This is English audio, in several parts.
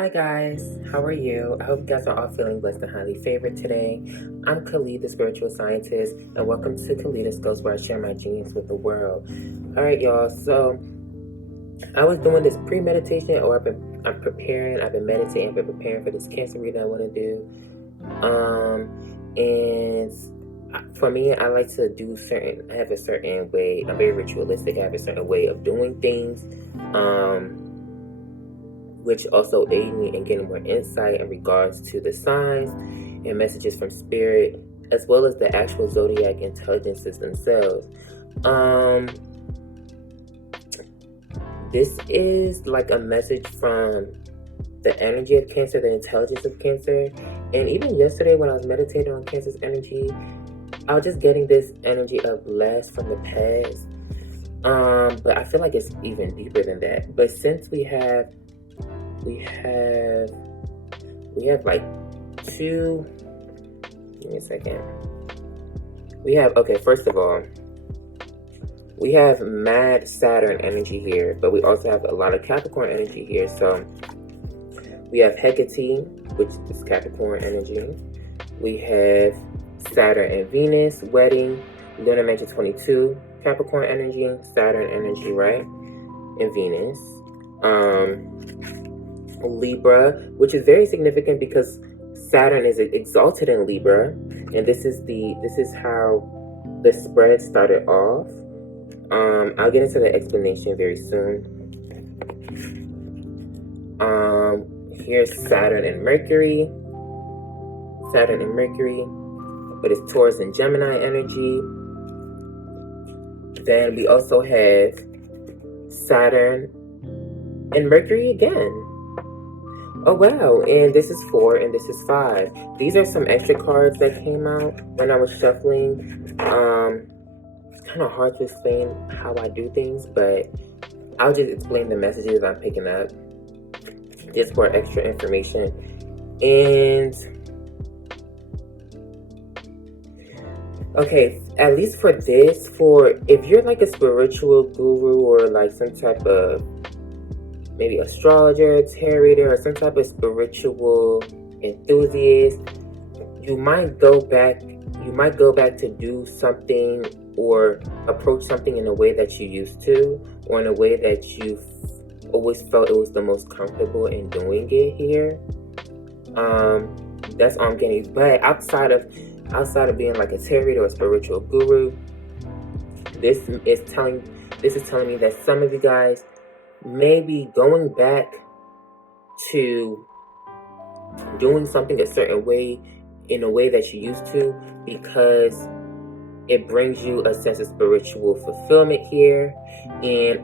Hi guys, how are you? I hope you guys are all feeling blessed and highly favored today. I'm Khalid, the spiritual scientist, and welcome to Kaleidoscopes, where I share my genius with the world. All right, y'all. So I was doing this pre-meditation, or I'm preparing. I've been meditating, I've been preparing for this Cancer reading I want to do. And for me, I like to do I have a certain way. I'm very ritualistic. I have a certain way of doing things. Which also aid me in getting more insight in regards to the signs and messages from spirit, as well as the actual zodiac intelligences themselves. This is like a message from the energy of Cancer, the intelligence of Cancer. And even yesterday when I was meditating on Cancer's energy, I was just getting this energy of blast from the past. But I feel like it's even deeper than that. But since we have like two, give me a second. First of all, we have mad Saturn energy here, but we also have a lot of Capricorn energy here. So we have Hecate, which is Capricorn energy. We have Saturn and Venus, wedding, Lunar Mansion 22, Capricorn energy, Saturn energy, right? And Venus. Libra, which is very significant because Saturn is exalted in Libra, and this is how the spread started off. I'll get into the explanation very soon. Here's Saturn and Mercury, but it's Taurus and Gemini energy. Then we also have Saturn and Mercury again. Oh wow, and this is 4 and this is 5. These are some extra cards that came out when I was shuffling. It's kind of hard to explain how I do things, but I'll just explain the messages I'm picking up just for extra information. And okay, at least for this, if you're like a spiritual guru or like some type of maybe astrologer, tarot reader, or some type of spiritual enthusiast, you might go back to do something or approach something in a way that you used to, or in a way that you always felt it was the most comfortable in doing it here. That's all I'm getting. But outside of being like a tarot reader or a spiritual guru, this is telling me that some of you guys may be going back to doing something a certain way, in a way that you used to, because it brings you a sense of spiritual fulfillment here.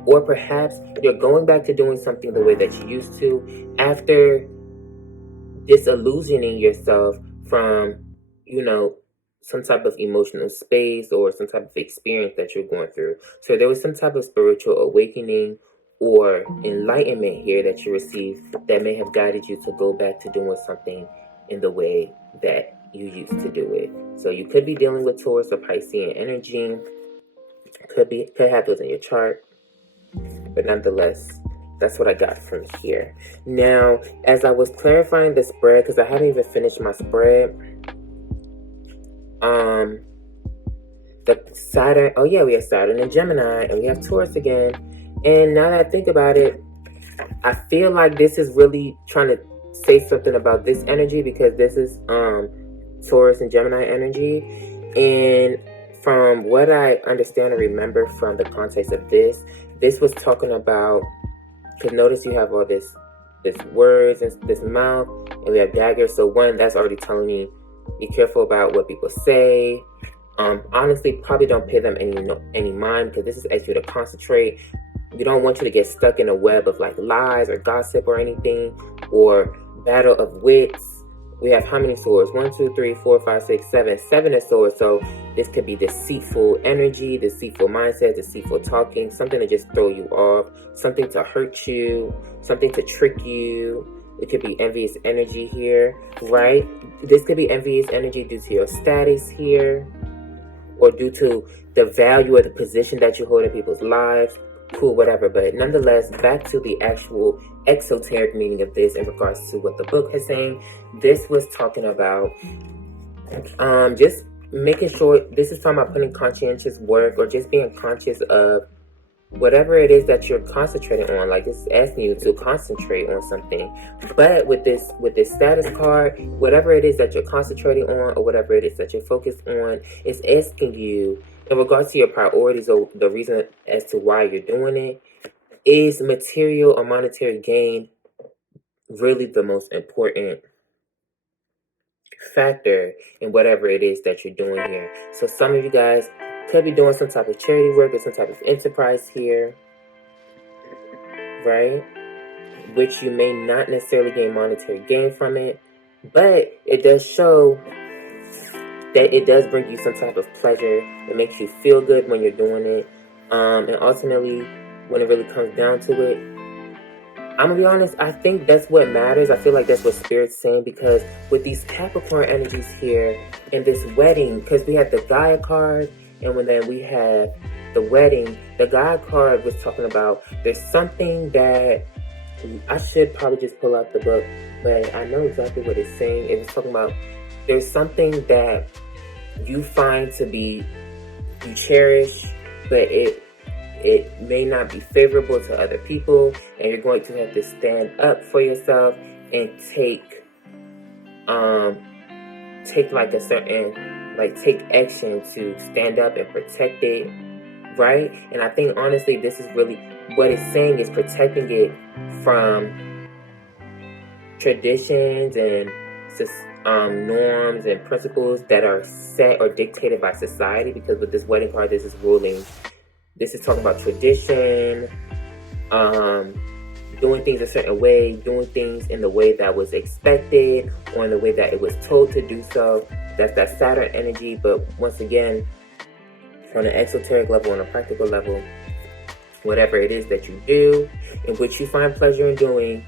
Or perhaps you're going back to doing something the way that you used to after disillusioning yourself from, some type of emotional space or some type of experience that you're going through. So there was some type of spiritual awakening or enlightenment here that you received that may have guided you to go back to doing something in the way that you used to do it. So you could be dealing with Taurus or Piscean energy. Could have those in your chart. But nonetheless, that's what I got from here. Now, as I was clarifying the spread, because I haven't even finished my spread, the Saturn, we have Saturn and Gemini, and we have Taurus again. And now that I think about it, I feel like this is really trying to say something about this energy, because this is Taurus and Gemini energy. And from what I understand and remember from the context of this was talking about, because notice you have all this words and this mouth, and we have daggers. So one, that's already telling me be careful about what people say. Honestly, probably don't pay them any mind, because this is asking you to concentrate. We don't want you to get stuck in a web of like lies or gossip or anything, or battle of wits. We have how many swords? 1, 2, 3, 4, 5, 6, 7. 7 is swords. So this could be deceitful energy, deceitful mindset, deceitful talking, something to just throw you off, something to hurt you, something to trick you. It could be envious energy here, right? This could be envious energy due to your status here, or due to the value of the position that you hold in people's lives. cool, whatever. But nonetheless, back to the actual exoteric meaning of this in regards to what the book is saying. This was talking about just making sure, this is talking about putting conscientious work or just being conscious of whatever it is that you're concentrating on. Like, it's asking you to concentrate on something. But with this status card, whatever it is that you're concentrating on or whatever it is that you're focused on, it's asking you in regards to your priorities or the reason as to why you're doing it. Is material or monetary gain really the most important factor in whatever it is that you're doing here? So some of you guys could be doing some type of charity work or some type of enterprise here, right? Which you may not necessarily gain monetary gain from it, but it does show that it does bring you some type of pleasure. It makes you feel good when you're doing it. And ultimately, when it really comes down to it, I'm gonna be honest, I think that's what matters. I feel like that's what Spirit's saying, because with these Capricorn energies here and this wedding, because we have the Gaia card, and then we have the wedding. The Gaia card was talking about there's something that I should probably just pull out the book, but I know exactly what it's saying. It was talking about there's something that you find to be, you cherish, but it may not be favorable to other people, and you're going to have to stand up for yourself and take like a certain, like, take action to stand up and protect it, right? And I think honestly this is really what it's saying, is protecting it from traditions and norms and principles that are set or dictated by society. Because with this wedding card, this is ruling. This is talking about tradition, doing things a certain way, doing things in the way that was expected or in the way that it was told to do so. That's that Saturn energy. But once again, on an exoteric level, on a practical level, whatever it is that you do, in which you find pleasure in doing,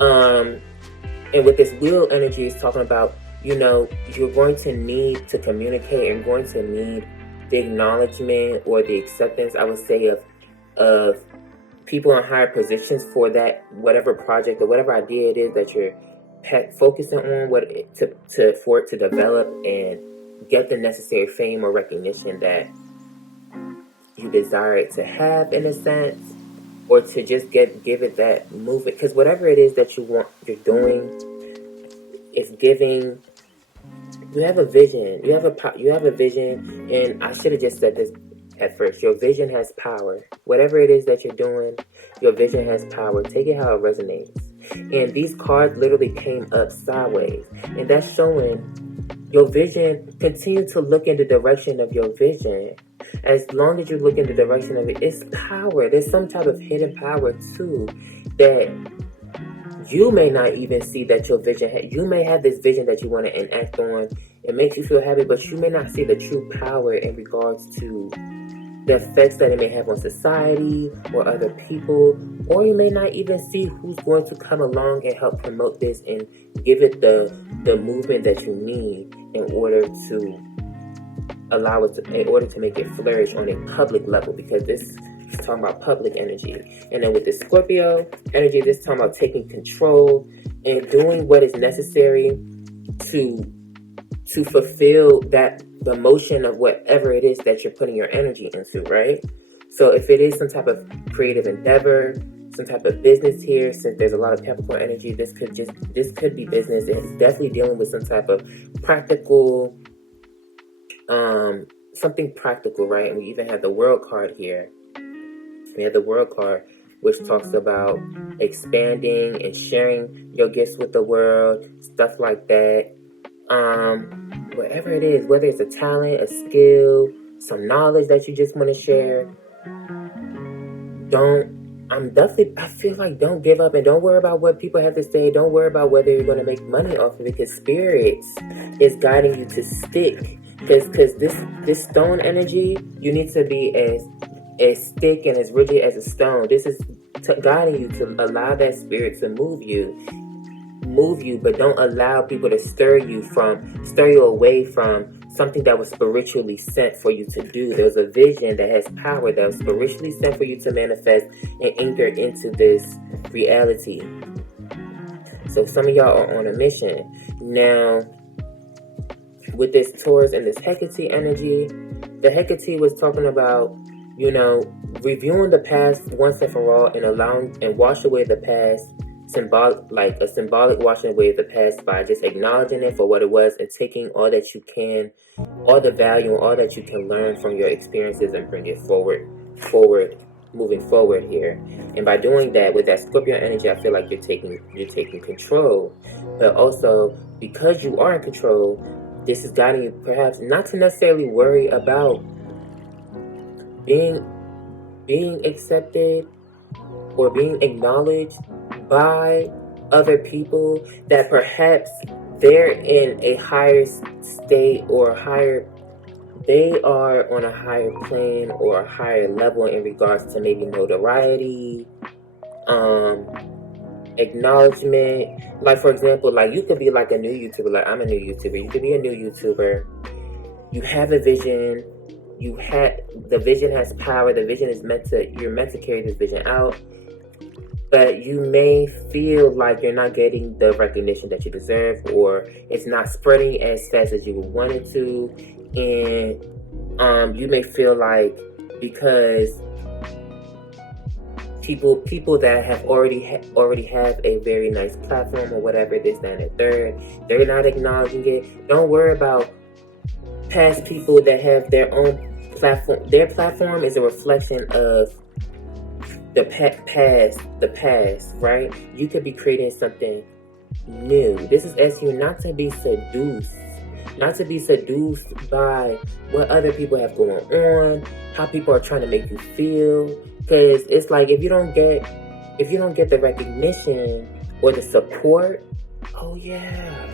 and with this wheel energy, is talking about, you're going to need to communicate and going to need the acknowledgement or the acceptance, I would say, of people in higher positions for that, whatever project or whatever idea it is that you're focusing on, for it to develop and get the necessary fame or recognition that you desire it to have, in a sense, or to just give it that movement. Because whatever it is that you're doing is giving. You have a vision. You have a vision, and I should have just said this at first. Your vision has power. Whatever it is that you're doing, your vision has power. Take it how it resonates. And these cards literally came up sideways, and that's showing your vision. Continue to look in the direction of your vision. As long as you look in the direction of it, it's power. There's some type of hidden power too that you may not even see that your vision you may have this vision that you want to enact on. It makes you feel happy, but you may not see the true power in regards to the effects that it may have on society or other people. Or you may not even see who's going to come along and help promote this and give it the movement that you need in order to allow it in order to make it flourish on a public level, because this is talking about public energy. And then with the Scorpio energy, this is talking about taking control and doing what is necessary to fulfill the motion of whatever it is that you're putting your energy into, right? So if it is some type of creative endeavor, some type of business here, since there's a lot of Capricorn energy, this could be business. It's definitely dealing with some type of practical, something practical, right? And we even have the World card here. We have the World card, which talks about expanding and sharing your gifts with the world, stuff like that. Whatever it is, whether it's a talent, a skill, some knowledge that you just want to share, I feel like don't give up and don't worry about what people have to say. Don't worry about whether you're going to make money off of it, because Spirits is guiding you to stick. Because this stone energy, you need to be as thick and as rigid as a stone. This is guiding you to allow that spirit to move you, but don't allow people to stir you away from something that was spiritually sent for you to do. There's a vision that has power that was spiritually sent for you to manifest and anchor into this reality. So some of y'all are on a mission. Now, with this Taurus and this Hecate energy, the Hecate was talking about, reviewing the past once and for all and allowing and wash away the past, symbolic washing away of the past by just acknowledging it for what it was and taking all that you can, all the value and all that you can learn from your experiences and bring it forward, moving forward here. And by doing that, with that Scorpio energy, I feel like you're taking control. But also, because you are in control, this is guiding you perhaps not to necessarily worry about being accepted or being acknowledged by other people, that perhaps they're in a higher state or they are on a higher plane or a higher level in regards to maybe notoriety, acknowledgement. Like, for example, like you could be like a new YouTuber, like I'm a new YouTuber. You could be a new YouTuber. You have a vision. The vision has power. The vision is you're meant to carry this vision out. But you may feel like you're not getting the recognition that you deserve, or it's not spreading as fast as you would want it to. And you may feel like because people that have already have a very nice platform or whatever, this, that, and the third, they're not acknowledging it. Don't worry about past people that have their own platform. Their platform is a reflection of the past, right? You could be creating something new. This is asking you not to be seduced by what other people have going on, how people are trying to make you feel. Because it's like if you don't get the recognition or the support, oh yeah,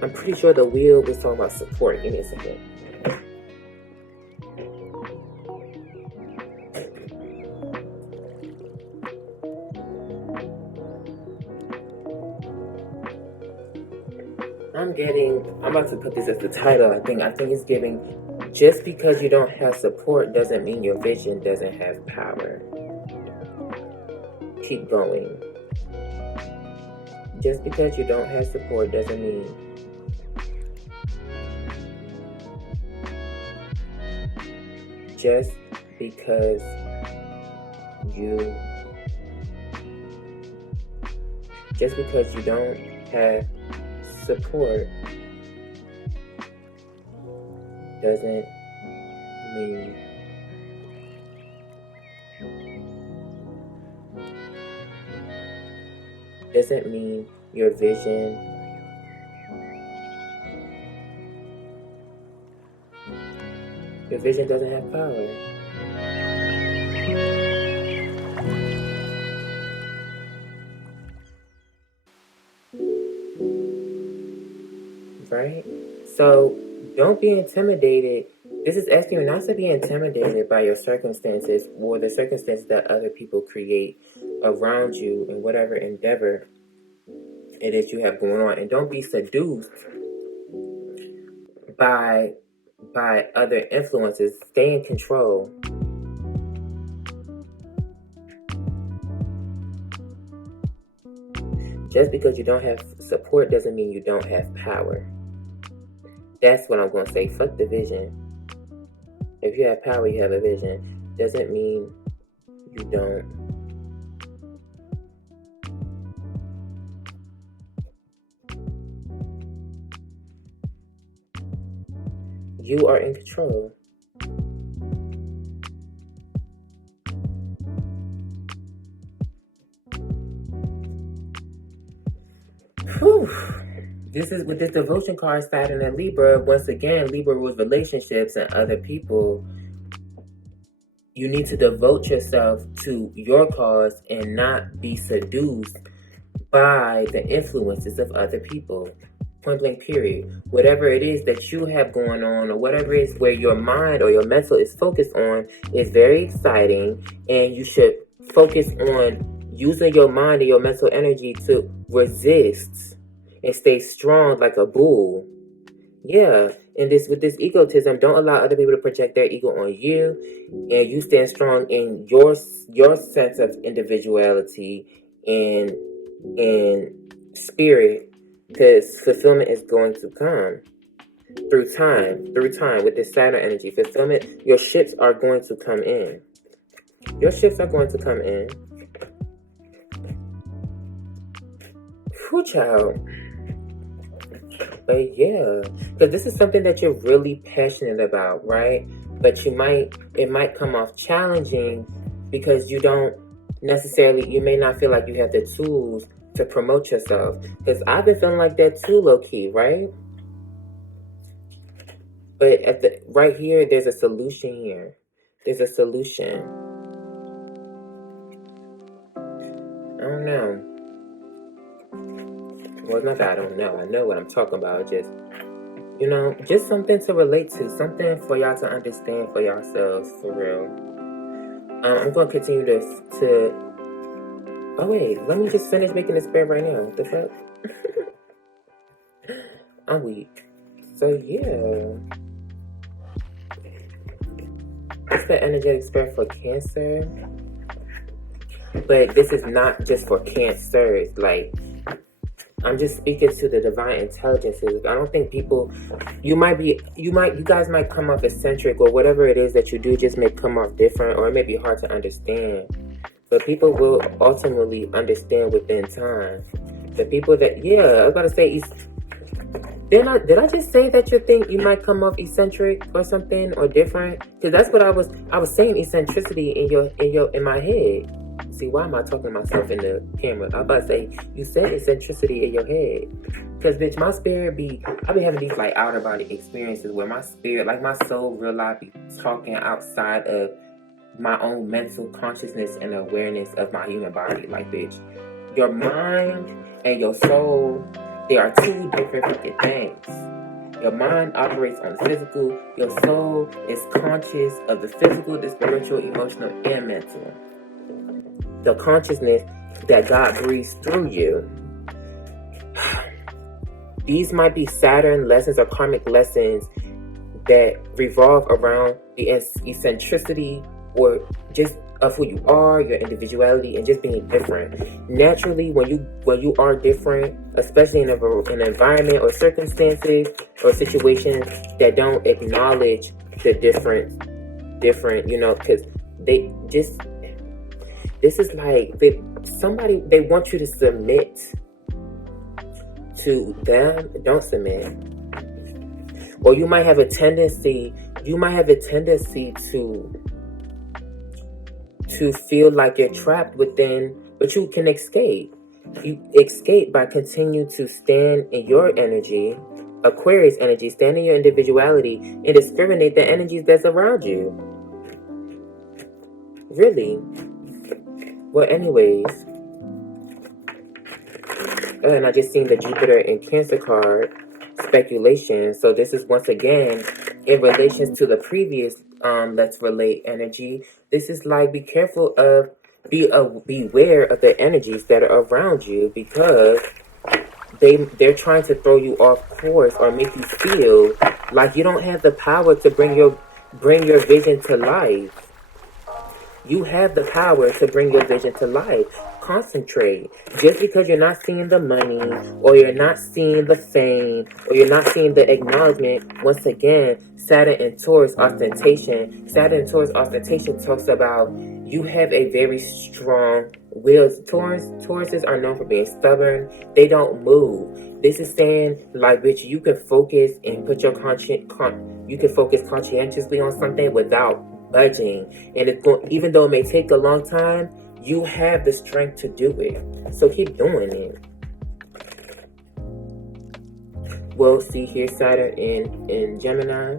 I'm pretty sure the wheel was talking about support. Give me a second. I'm about to put this as the title. I think it's giving, just because you don't have support doesn't mean your vision doesn't have power. Keep going. Just because you don't have support doesn't mean just because you don't have support doesn't mean your vision doesn't have power. Right? So don't be intimidated. This is asking you not to be intimidated by your circumstances or the circumstances that other people create around you in whatever endeavor it is you have going on. And don't be seduced by other influences. Stay in control. Just because you don't have support doesn't mean you don't have power. That's what I'm going to say. Fuck the vision. If you have power, you have a vision. Doesn't mean you don't. You are in control. Whew. This is with this devotion card starting in Libra. Once again, Libra rules relationships and other people. You need to devote yourself to your cause and not be seduced by the influences of other people. Point blank period. Whatever it is that you have going on, or whatever it is where your mind or your mental is focused on, is very exciting, and you should focus on using your mind and your mental energy to resist and stay strong like a bull Yeah, and this with this egotism, don't allow other people to project their ego on you, and you stand strong in your sense of individuality and spirit, because fulfillment is going to come through time with this Saturn energy. Fulfillment, your ships are going to come in. Your ships are going to come in. Whew, child. But yeah, because this is something that you're really passionate about, right? But it might come off challenging because you don't necessarily, you may not feel like you have the tools to promote yourself. Because I've been feeling like that too, low key, right? But right here, there's a solution here. There's a solution. I don't know. Well, not that I don't know. I know what I'm talking about. Just, just something to relate to. Something for y'all to understand for yourselves, for real. I'm going to continue to... Oh, wait. Let me just finish making this spread right now. What the fuck? I'm weak. So, yeah. It's the energetic spread for Cancer. But this is not just for Cancers. Like... I'm just speaking to the divine intelligences. I don't think people, you guys might come off eccentric, or whatever it is that you do just may come off different, or it may be hard to understand. But people will ultimately understand within time. The people that, I was about to say, did I just say that you might come off eccentric or something, or different? Because that's what I was saying, eccentricity in my head. See, why am I talking to myself in the camera? I was about to say, you said eccentricity in your head. Because, bitch, my spirit I be having these, like, out-of-body experiences where my spirit, like, my soul real life be talking outside of my own mental consciousness and awareness of my human body. Like, bitch, your mind and your soul, they are two different fucking things. Your mind operates on the physical. Your soul is conscious of the physical, the spiritual, emotional, and mental. The consciousness that God breathes through you. These might be Saturn lessons or karmic lessons that revolve around the eccentricity or just of who you are, your individuality, and just being different. Naturally, when you are different, especially in an environment or circumstances or situations that don't acknowledge the different, because this is like they want you to submit to them. Don't submit. Or you might have a tendency to feel like you're trapped within, but you can escape. You escape by continuing to stand in your energy, Aquarius energy, stand in your individuality, and discriminate the energies that's around you. Really. Well, anyways, and I just seen the Jupiter and Cancer card, speculation. So this is once again in relation to the previous let's relate energy. This is like, be careful of, beware of the energies that are around you, because they're trying to throw you off course or make you feel like you don't have the power to bring your vision to life. You have the power to bring your vision to life. Concentrate. Just because you're not seeing the money, or you're not seeing the fame, or you're not seeing the acknowledgement, once again, Saturn and Taurus ostentation. Saturn and Taurus ostentation talks about you have a very strong will. Tauruses are known for being stubborn. They don't move. This is saying, like, bitch, you can focus and put your you can focus conscientiously on something without budging, and even though it may take a long time, you have the strength to do it. So keep doing it. Well, see here, Saturn in Gemini.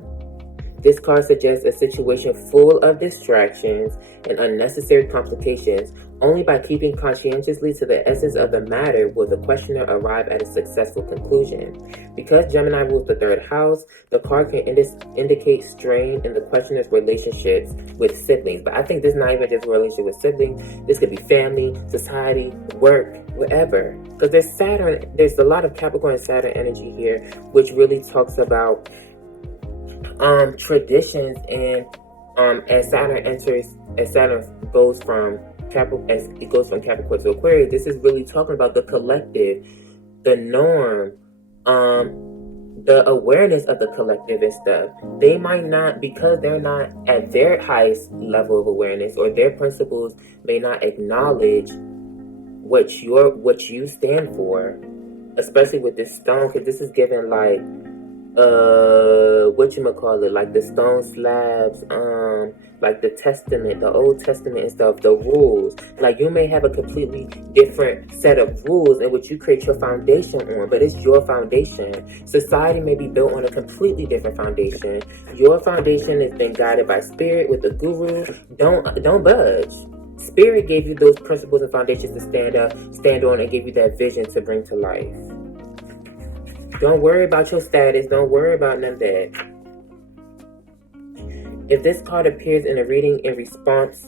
This card suggests a situation full of distractions and unnecessary complications. Only by keeping conscientiously to the essence of the matter will the questioner arrive at a successful conclusion. Because Gemini rules the third house, the card can indicate strain in the questioner's relationships with siblings. But I think this is not even just a relationship with siblings. This could be family, society, work, whatever. Because there's a lot of Capricorn and Saturn energy here, which really talks about traditions, and as Saturn goes from Capricorn to Aquarius, this is really talking about the collective, the norm, the awareness of the collective and stuff. They might not, because they're not at their highest level of awareness, or their principles may not acknowledge what you stand for, especially with this stone, because this is given like like the stone slabs, like the testament, the Old Testament and stuff, the rules. Like, you may have a completely different set of rules in which you create your foundation on, but it's your foundation. Society may be built on a completely different foundation. Your foundation has been guided by spirit with the guru. Don't budge. Spirit gave you those principles and foundations to stand on, and gave you that vision to bring to life. Don't worry about your status. Don't worry about none of that. If this card appears in a reading in response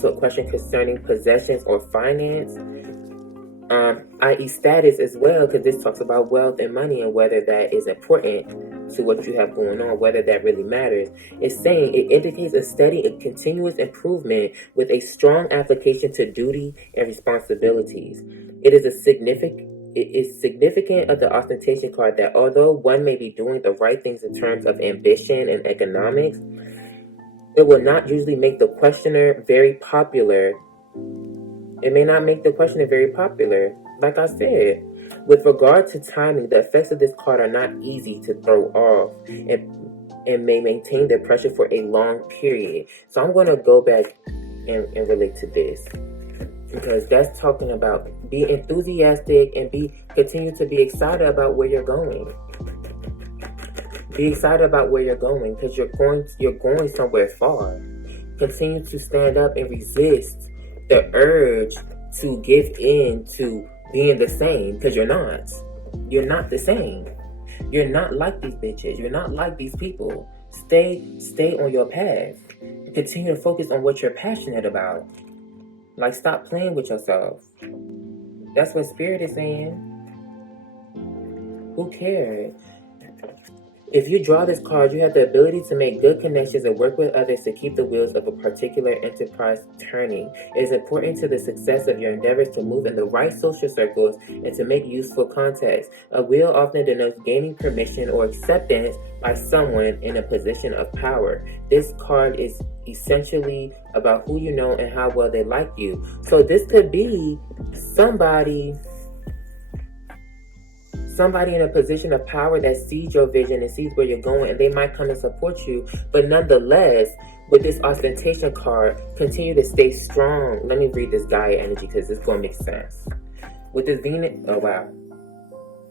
to a question concerning possessions or finance, i.e. status as well, because this talks about wealth and money and whether that is important to what you have going on, whether that really matters. It's saying it indicates a steady and continuous improvement with a strong application to duty and responsibilities. It is significant of the ostentation card that although one may be doing the right things in terms of ambition and economics, it will not usually make the questioner very popular. It may not make the questioner very popular. Like I said, with regard to timing, the effects of this card are not easy to throw off and may maintain their pressure for a long period. So I'm going to go back and relate to this, because that's talking about be enthusiastic and continue to be excited about where you're going. Be excited about where you're going, because you're going somewhere far. Continue to stand up and resist the urge to give in to being the same, because you're not. You're not the same. You're not like these bitches. You're not like these people. Stay on your path. Continue to focus on what you're passionate about. Like, stop playing with yourself. That's what Spirit is saying. Who cares? If you draw this card, you have the ability to make good connections and work with others to keep the wheels of a particular enterprise turning. It is important to the success of your endeavors to move in the right social circles and to make useful contacts. A wheel often denotes gaining permission or acceptance by someone in a position of power. This card is essentially about who you know and how well they like you. So this could be somebody in a position of power that sees your vision and sees where you're going, and they might come and support you. But nonetheless, with this ostentation card, continue to stay strong. Let me read this Gaia energy, because it's going to make sense. With this Venus, oh wow.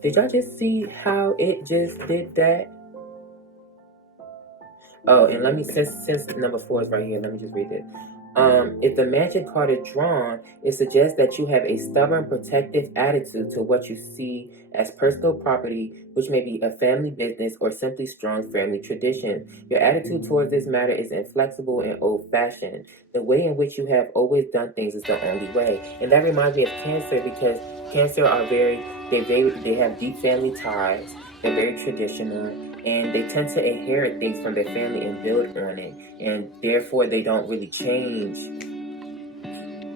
Did y'all just see how it just did that? Oh, and let me, since number 4 is right here, let me just read it. If the Mansion card is drawn, it suggests that you have a stubborn, protective attitude to what you see as personal property, which may be a family business or simply strong family tradition. Your attitude towards this matter is inflexible and old-fashioned. The way in which you have always done things is the only way. And that reminds me of Cancer, because Cancer are they have deep family ties. They're very traditional, and they tend to inherit things from their family and build on it, and therefore they don't really change.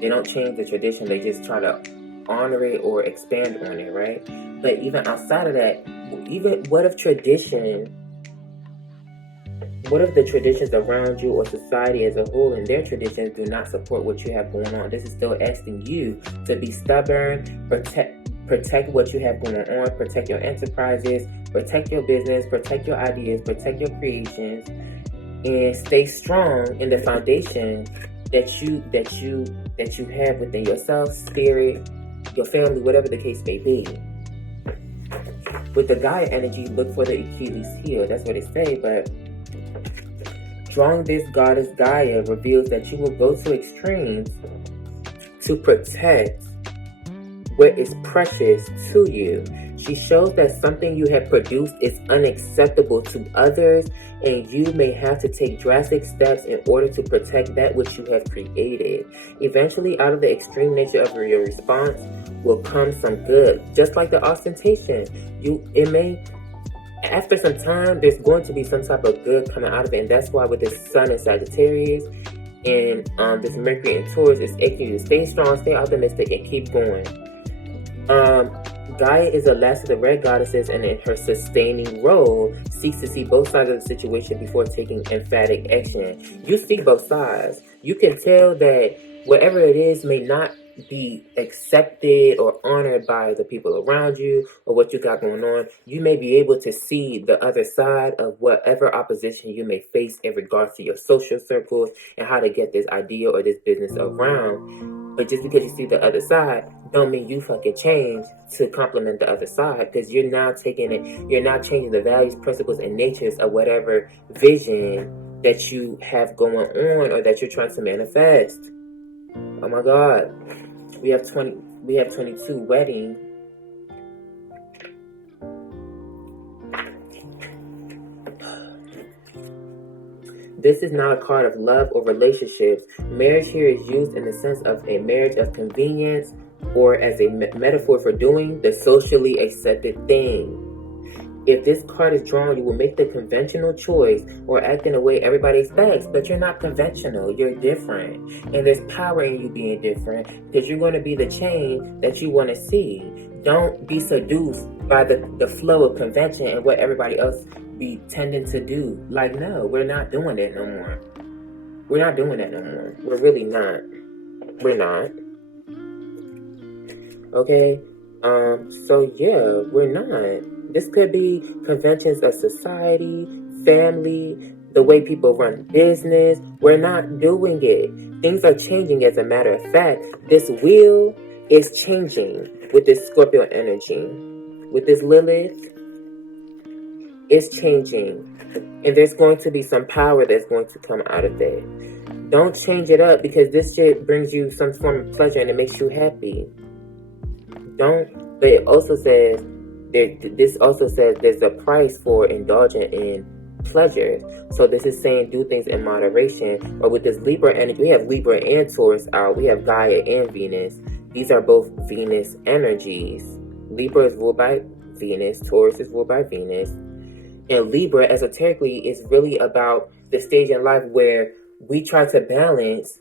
They don't change the tradition. They just try to honor it or expand on it, right? But even outside of that, what if the traditions around you or society as a whole and their traditions do not support what you have going on? This is still asking you to be stubborn, protect what you have going on, protect your enterprises, protect your business, protect your ideas, protect your creations, and stay strong in the foundation that you have within yourself, spirit, your family, whatever the case may be. With the Gaia energy, look for the Achilles heel. That's what it say, but drawing this goddess Gaia reveals that you will go to extremes to protect what is precious to you. She shows that something you have produced is unacceptable to others, and you may have to take drastic steps in order to protect that which you have created. Eventually, out of the extreme nature of your response will come some good. Just like the ostentation, after some time, there's going to be some type of good coming out of it, and that's why with this Sun in Sagittarius and this Mercury in Taurus, it's asking you to stay strong, stay optimistic, and keep going. Gaia is the last of the red goddesses, and in her sustaining role, seeks to see both sides of the situation before taking emphatic action. You see both sides. You can tell that whatever it is may not be accepted or honored by the people around you or what you got going on. You may be able to see the other side of whatever opposition you may face in regards to your social circles and how to get this idea or this business around. But just because you see the other side don't mean you fucking change to complement the other side, because you're now changing the values, principles, and natures of whatever vision that you have going on or that you're trying to manifest. Oh my God. We have 22 wedding. This is not a card of love or relationships. Marriage here is used in the sense of a marriage of convenience or as a metaphor for doing the socially accepted thing. If this card is drawn, you will make the conventional choice or act in a way everybody expects, but you're not conventional. You're different. And there's power in you being different because you're going to be the change that you want to see. Don't be seduced by the flow of convention and what everybody else be tending to do. Like, no, we're not doing that no more. We're not doing that no more. We're really not. We're not. Okay? So yeah, we're not. This could be conventions of society, family, the way people run business. We're not doing it. Things are changing as a matter of fact. This wheel is changing with this Scorpio energy. With this Lilith, it's changing. And there's going to be some power that's going to come out of that. Don't change it up because this shit brings you some form of pleasure and it makes you happy. But it also says, there's a price for indulging in pleasure. So this is saying do things in moderation. But with this Libra energy, we have Libra and Taurus out. We have Gaia and Venus. These are both Venus energies. Libra is ruled by Venus. Taurus is ruled by Venus. And Libra, esoterically, is really about the stage in life where we try to balance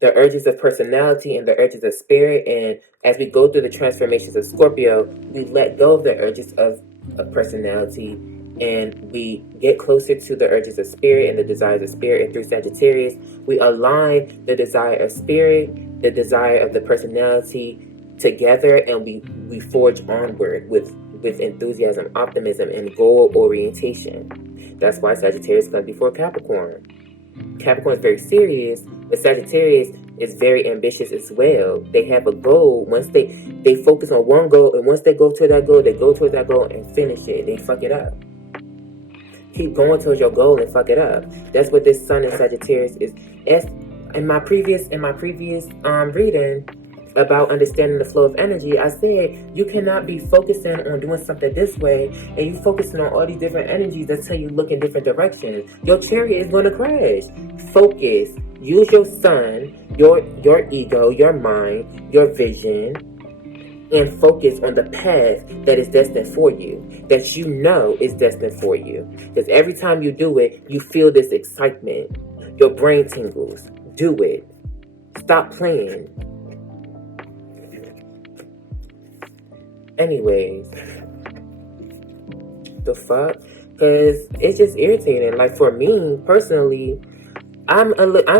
the urges of personality and the urges of spirit. And as we go through the transformations of Scorpio, we let go of the urges of personality and we get closer to the urges of spirit and the desires of spirit. And through Sagittarius, we align the desire of spirit, the desire of the personality together, and we forge onward with enthusiasm, optimism, and goal orientation. That's why Sagittarius comes before Capricorn. Capricorn is very serious, but Sagittarius is very ambitious as well. They have a goal. Once they focus on one goal, and once they go to that goal, they go towards that goal and finish it. They fuck it up. Keep going towards your goal and fuck it up. That's what this Sun in Sagittarius is. As in my previous reading about understanding the flow of energy, I said you cannot be focusing on doing something this way and you focusing on all these different energies that tell you look in different directions. Your chariot is going to crash. Focus. Use your sun, your ego, your mind, your vision, and focus on the path that is destined for you, that you know is destined for you. Because every time you do it, you feel this excitement. Your brain tingles. Do it. Stop playing. Anyways, the fuck? Because it's just irritating. Like, for me, personally, I'm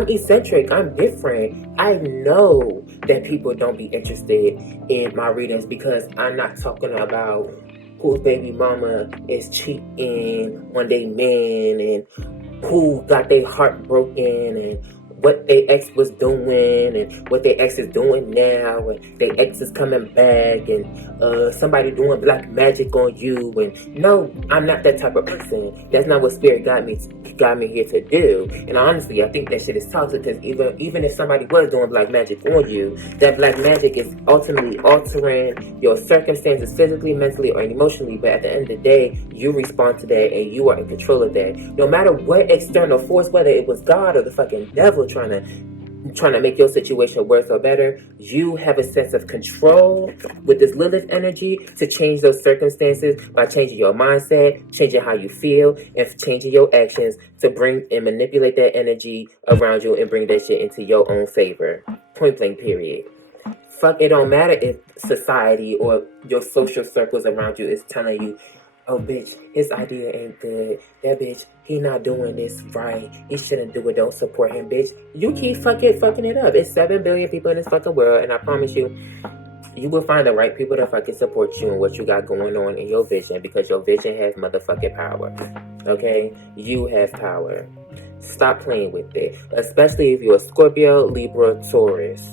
eccentric. I'm different. I know that people don't be interested in my readings because I'm not talking about whose baby mama is cheating on their man and who got their heart broken and what their ex was doing and what their ex is doing now, and their ex is coming back, and somebody doing black magic on you. And no, I'm not that type of person. That's not what spirit got me here to do. And honestly, I think that shit is toxic, because even if somebody was doing black magic on you, that black magic is ultimately altering your circumstances physically, mentally, or emotionally. But at the end of the day, you respond to that, and you are in control of that. No matter what external force, whether it was God or the fucking devil trying to make your situation worse or better, you have a sense of control with this Lilith energy to change those circumstances by changing your mindset, changing how you feel, and changing your actions to bring and manipulate that energy around you and bring that shit into your own favor. Point blank, period. Fuck, it don't matter if society or your social circles around you is telling you, oh, bitch, his idea ain't good. That bitch, he not doing this right. He shouldn't do it. Don't support him, bitch. You keep fucking it up. It's 7 billion people in this fucking world, and I promise you, you will find the right people to fucking support you and what you got going on in your vision, because your vision has motherfucking power. Okay? You have power. Stop playing with it. Especially if you're a Scorpio, Libra, Taurus,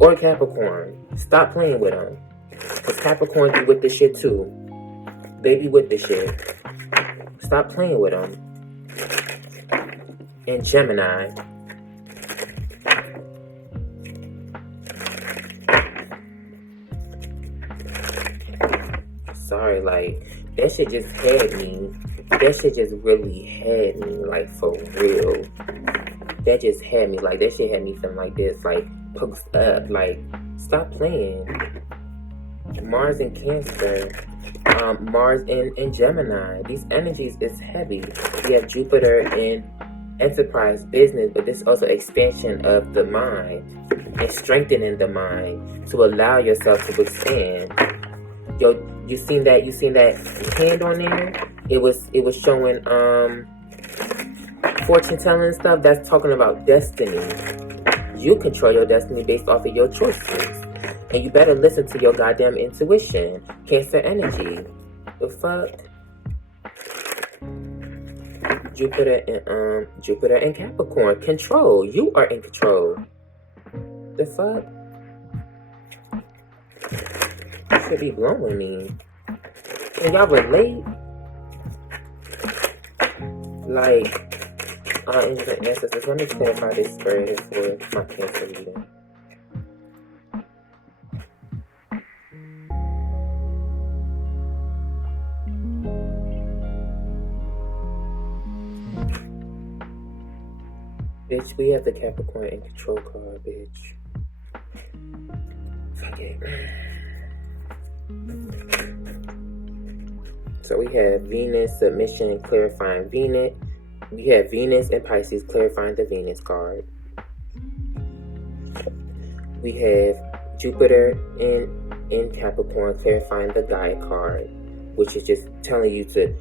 or Capricorn. Stop playing with them. Because Capricorn be with this shit too. They be with this shit. Stop playing with them. And Gemini. Sorry, like, that shit just had me. That shit just really had me, like, for real. That just had me, like, that shit had me feeling like this, like, pokes up, like, stop playing. Mars in Cancer. Mars in Gemini. These energies is heavy. We have Jupiter in enterprise business, but this also expansion of the mind and strengthening the mind to allow yourself to withstand. Yo, you seen that hand on there? It was showing fortune telling stuff. That's talking about destiny. You control your destiny based off of your choices. And you better listen to your goddamn intuition. Cancer energy. The fuck? Jupiter and Capricorn. Control. You are in control. The fuck? You should be blowing me. Can y'all relate? Like, ancestors, let me clarify this spread for my Cancer reading. Bitch, we have the Capricorn in control card, bitch. Fuck it. So we have Venus, submission, clarifying Venus. We have Venus and Pisces, clarifying the Venus card. We have Jupiter in Capricorn, clarifying the Gaia card, which is just telling you to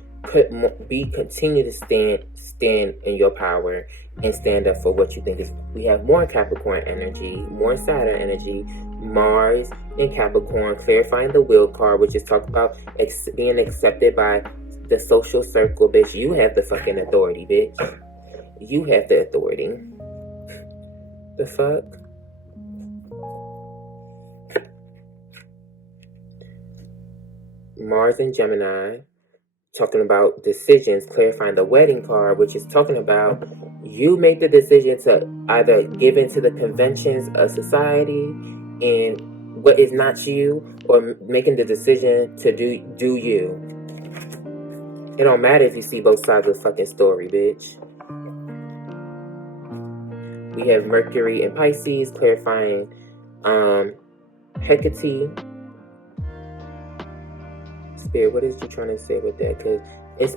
continue to stand in your power and stand up for what you think is. We have more Capricorn energy, more Saturn energy, Mars in Capricorn, clarifying the will card, which is talking about being accepted by the social circle, bitch. You have the fucking authority, bitch. You have the authority. The fuck? Mars in Gemini, talking about decisions, clarifying the wedding card, which is talking about you make the decision to either give into the conventions of society and what is not you, or making the decision to do you. It don't matter if you see both sides of the fucking story, bitch. We have Mercury in Pisces, clarifying Hecate. Spirit, what is you trying to say with that? Because this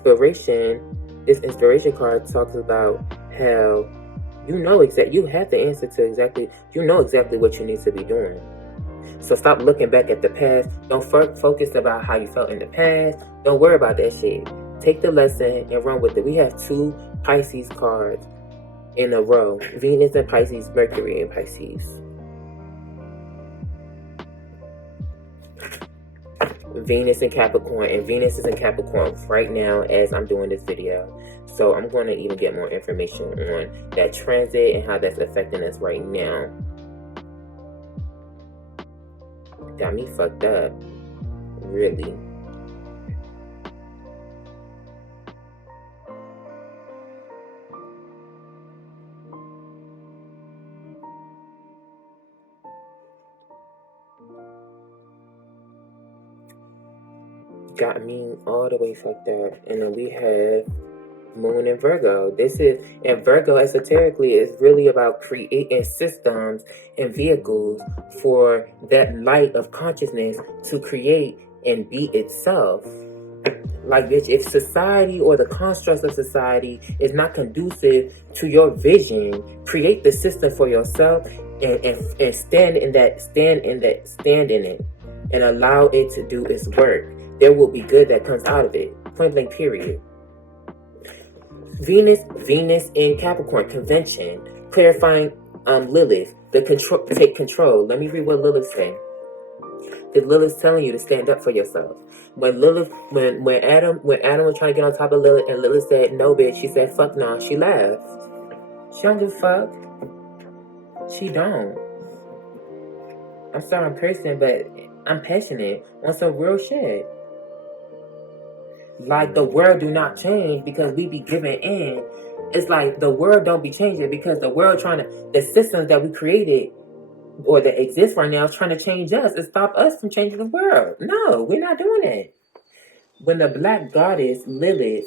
inspiration card talks about how you have the answer to exactly what you need to be doing. So stop looking back at the past. Don't focus about how you felt in the past. Don't worry about that shit. Take the lesson and run with it. We have 2 Pisces cards in a row. Venus and Pisces, Mercury and Pisces. Venus in Capricorn, and Venus is in Capricorn right now as I'm doing this video. So I'm going to even get more information on that transit and how that's affecting us right now. Got me fucked up, really. Got me all the way fucked up. And then we have Moon in Virgo. And Virgo esoterically is really about creating systems and vehicles for that light of consciousness to create and be itself. Like, bitch, if society or the constructs of society is not conducive to your vision, create the system for yourself and stand in it and allow it to do its work. There will be good that comes out of it. Point blank, period. Venus in Capricorn, convention, clarifying Lilith, take control. Let me read what Lilith said. Because Lilith's telling you to stand up for yourself. When Adam was trying to get on top of Lilith and Lilith said, no bitch, she said, fuck no, she laughed. She don't give a fuck. She don't. I'm sorry I'm cursing, but I'm passionate on some real shit. Like, the world do not change because we be giving in. It's like the world don't be changing because the world the systems that we created or that exist right now is trying to change us and stop us from changing the world. No, we're not doing it. When the black goddess Lilith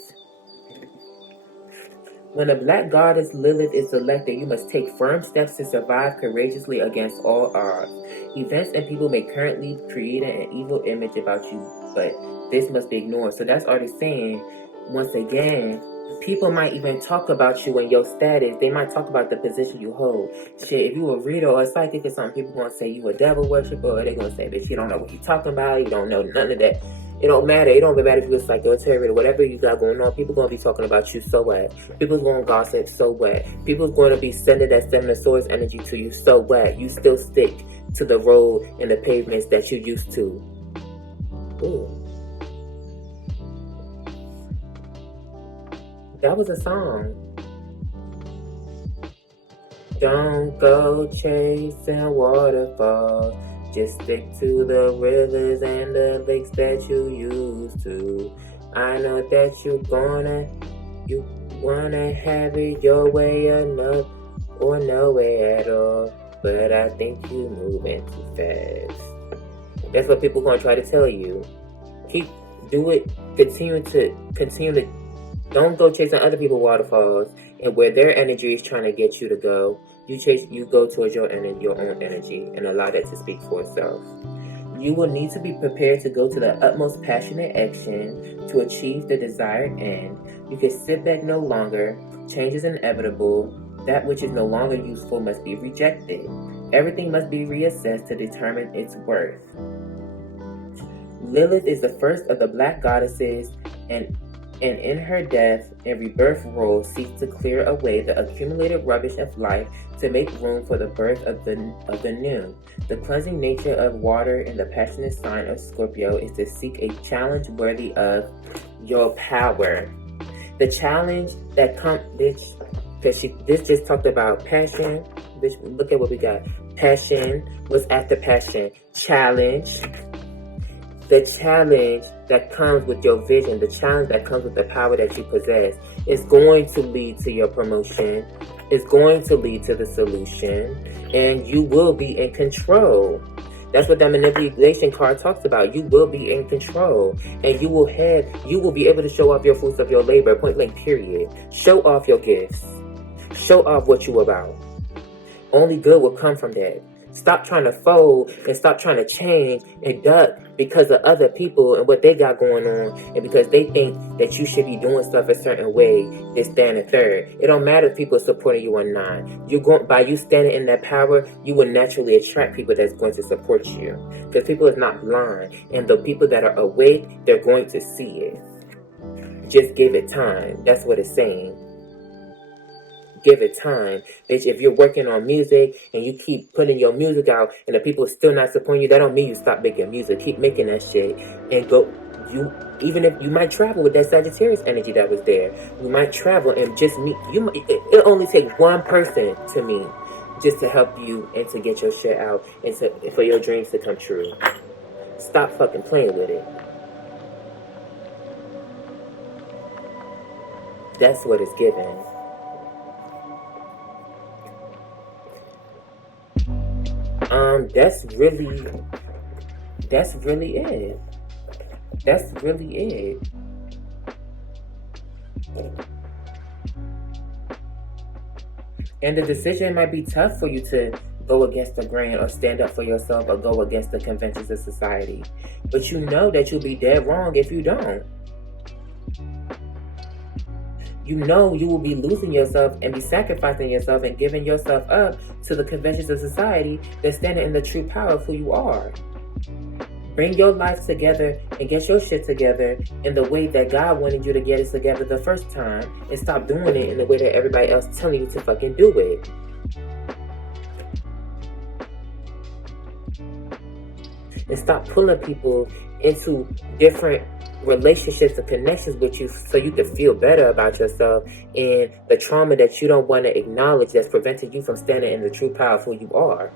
is selected, you must take firm steps to survive courageously against all odds. Events and people may currently create an evil image about you, but this must be ignored. So that's already saying, once again, people might even talk about you and your status. They might talk about the position you hold. Shit, if you a reader or a psychic or something, people gonna say you a devil worshiper, or they gonna say, bitch, you don't know what you talking about, you don't know none of that. It don't matter. It don't even matter if you're a psycho or terrorist or whatever you got going on. People gonna be talking about you, so what? People's gonna gossip, so what? People's gonna be sending that Seven of Swords energy to you, so what? You still stick to the road and the pavements that you used to. Ooh. That was a song. Don't go chasing waterfalls. Just stick to the rivers and the lakes that you used to. I know that you wanna have it your way or no way at all. But I think you moving too fast. That's what people gonna try to tell you. Continue to. Don't go chasing other people's waterfalls and where their energy is trying to get you to go. You go towards your own energy and allow that to speak for itself. You will need to be prepared to go to the utmost passionate action to achieve the desired end. You can sit back no longer. Change is inevitable. That which is no longer useful must be rejected. Everything must be reassessed to determine its worth. Lilith is the first of the black goddesses, and in her death and rebirth role seeks to clear away the accumulated rubbish of life to make room for the birth of the new. The cleansing nature of water and the passionate sign of Scorpio is to seek a challenge worthy of your power. The challenge that comes, bitch, because this just talked about passion. Bitch, look at what we got. Passion was after passion. Challenge. The challenge that comes with your vision, the challenge that comes with the power that you possess, is going to lead to your promotion, is going to lead to the solution, and you will be in control. That's what that manipulation card talks about. You will be in control, and you will be able to show off your fruits of your labor, point blank, period. Show off your gifts. Show off what you about. Only good will come from that. Stop trying to fold and stop trying to change and duck because of other people and what they got going on, and because they think that you should be doing stuff a certain way, this, that, and the third. It don't matter if people are supporting you or not. By you standing in that power, you will naturally attract people that's going to support you. Because people is not blind, and the people that are awake, they're going to see it. Just give it time. That's what it's saying. give it time. Bitch, if you're working on music and you keep putting your music out and the people still not supporting you, that don't mean you stop making music. Keep making that shit and go. Even if you might travel with that Sagittarius energy that was there, you might travel and just meet. It only takes one person to meet just to help you and to get your shit out and for your dreams to come true. Stop fucking playing with it. That's what it's given. That's really it. That's really it. And the decision might be tough for you to go against the grain or stand up for yourself or go against the conventions of society. But you know that you'll be dead wrong if you don't. You know you will be losing yourself and be sacrificing yourself and giving yourself up to the conventions of society that's standing in the true power of who you are. Bring your life together and get your shit together in the way that God wanted you to get it together the first time, and stop doing it in the way that everybody else telling you to fucking do it. And stop pulling people into different relationships and connections with you so you can feel better about yourself and the trauma that you don't want to acknowledge that's preventing you from standing in the true power of who you are.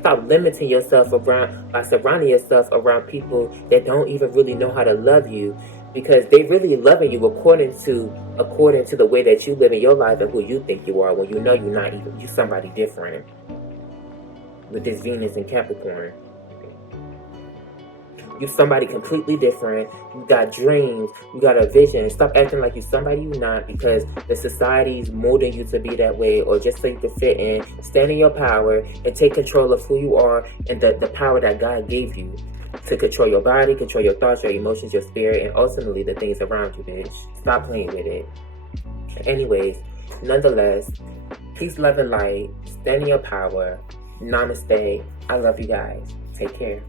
Stop limiting yourself by surrounding yourself around people that don't even really know how to love you, because they really loving you according to the way that you live in your life and who you think you are, when you know you're not even, you're somebody different with this Venus in Capricorn. You're somebody completely different. You got dreams. You got a vision. Stop acting like you're somebody you're not because the society's molding you to be that way, or just so you can fit in. Stand in your power and take control of who you are and the power that God gave you to control your body, control your thoughts, your emotions, your spirit, and ultimately the things around you, bitch. Stop playing with it. Anyways, nonetheless, peace, love, and light. Stand in your power. Namaste. I love you guys. Take care.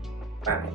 Bye.